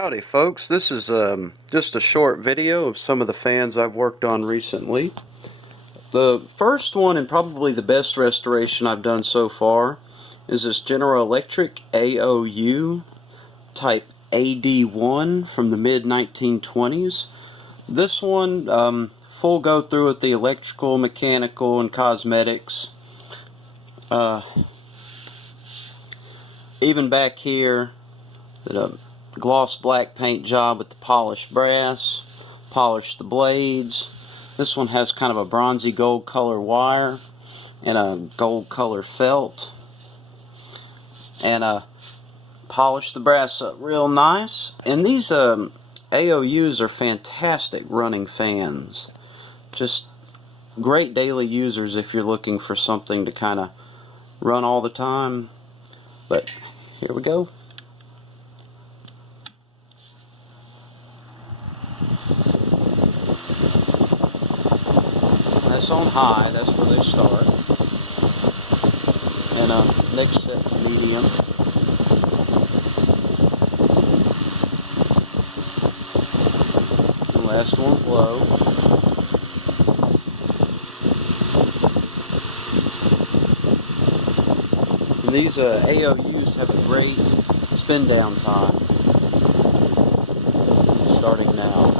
Howdy folks, this is just a short video of some of the fans I've worked on recently. The first one and probably the best restoration I've done so far is this General Electric AOU Type AD1 from the mid-1920s. This one, full go through with the electrical, mechanical, and cosmetics. Even back here, the gloss black paint job with the polished brass, polished the blades. This one has kind of a bronzy gold color wire and a gold color felt, and polished the brass up real nice. And these AOUs are fantastic running fans, just great daily users if you're looking for something to kind of run all the time. But here we go. That's on high, that's where they start. And next set to medium. The last one's low. And these AOUs have a great spin down time. Starting now.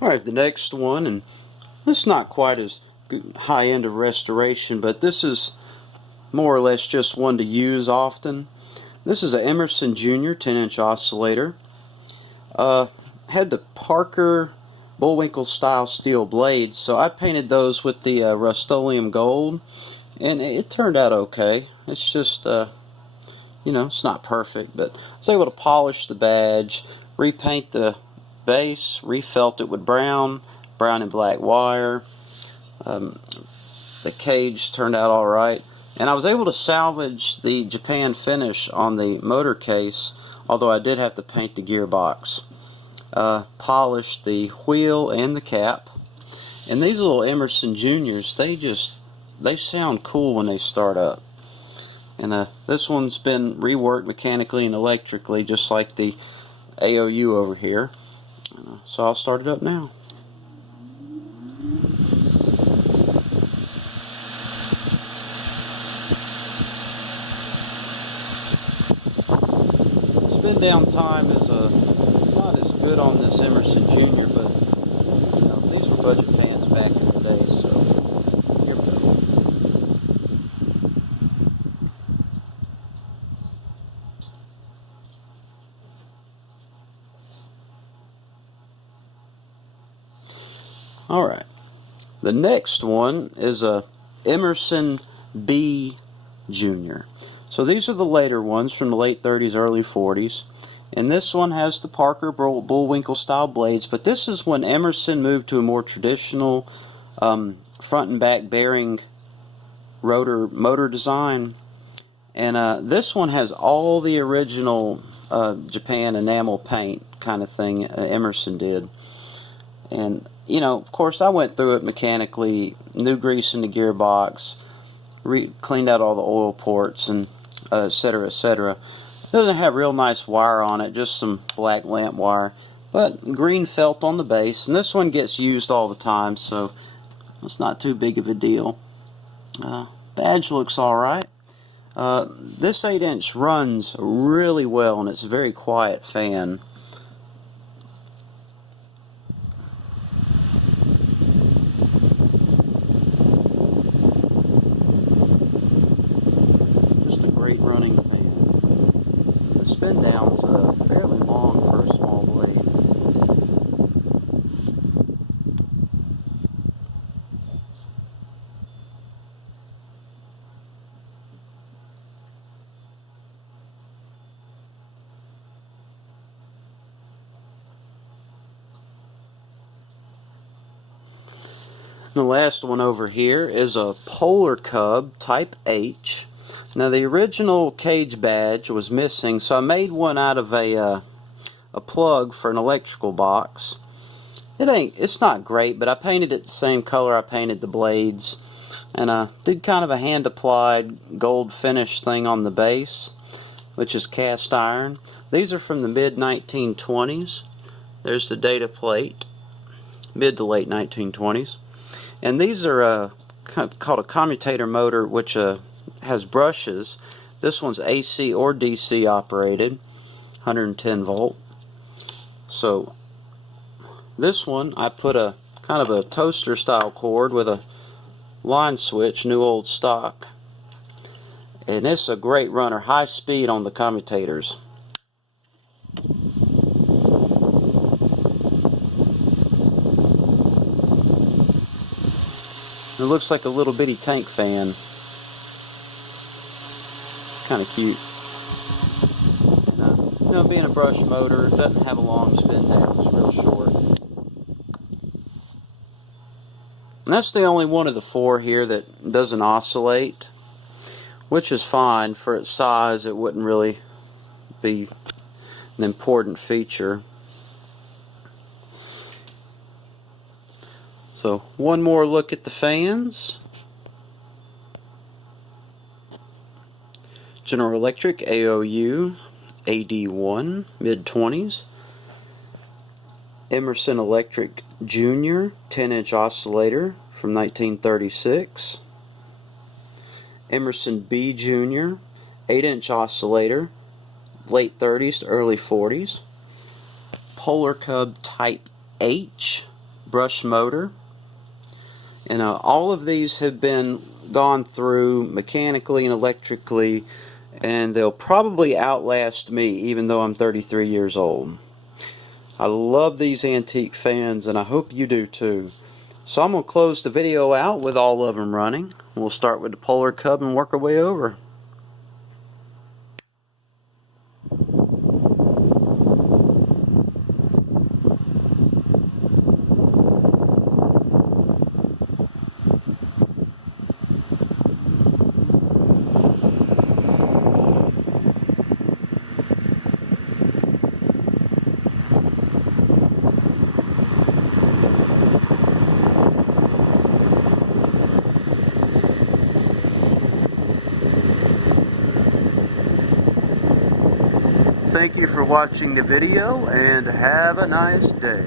Alright, the next one, and this is not quite as high end of restoration, but this is more or less just one to use often. This is an Emerson Jr 10-inch oscillator. Had the Parker Bullwinkle style steel blades, so I painted those with the Rust-Oleum gold, and it turned out okay. It's just, it's not perfect, but I was able to polish the badge, repaint the base, refelt it with brown and black wire. The cage turned out alright, and I was able to salvage the Japan finish on the motor case, although I did have to paint the gearbox. Polished the wheel and the cap. And these little Emerson Juniors, they sound cool when they start up. And this one's been reworked mechanically and electrically, just like the AOU over here. So I'll start it up now. Spin down time is not as good on this Emerson Jr, but these were budget fans back in the day, so here we go. Alright, the next one is a Emerson B Junior. So these are the later ones from the late 30s, early 40s. And this one has the Parker Bullwinkle style blades, but this is when Emerson moved to a more traditional front and back bearing motor design. And this one has all the original Japan enamel paint kind of thing Emerson did. And of course I went through it mechanically, new grease in the gearbox, cleaned out all the oil ports, and etc., etc. It doesn't have real nice wire on it, just some black lamp wire, but green felt on the base. And this one gets used all the time, so it's not too big of a deal. Badge looks alright. This 8-inch runs really well, and it's a very quiet fan. Great running fan. The spin down's fairly long for a small blade. The last one over here is a Polar Cub Type H. Now the original cage badge was missing, so I made one out of a plug for an electrical box. It's not great, but I painted it the same color I painted the blades, and I did kind of a hand applied gold finish thing on the base, which is cast iron. These are from the mid 1920s. There's the data plate, mid to late 1920s. And these are called a commutator motor, which has brushes. This one's AC or DC operated, 110 volt. So this one I put a kind of a toaster style cord with a line switch, new old stock. And it's a great runner, high speed on the commutators. It looks like a little bitty tank fan. Kind of cute. And, being a brush motor, it doesn't have a long spin down, it's real short. And that's the only one of the four here that doesn't oscillate, which is fine. For its size, it wouldn't really be an important feature. So one more look at the fans. General Electric AOU AD1, mid-20s. Emerson Electric Jr, 10-inch oscillator from 1936. Emerson B Jr, 8-inch oscillator, late 30s to early 40s. Polar Cub Type H, brush motor. And all of these have been gone through mechanically and electrically, and they'll probably outlast me even though I'm 33 years old. I love these antique fans, and I hope you do too. So I'm going to close the video out with all of them running. We'll start with the Polar Cub and work our way over. Thank you for watching the video, and have a nice day.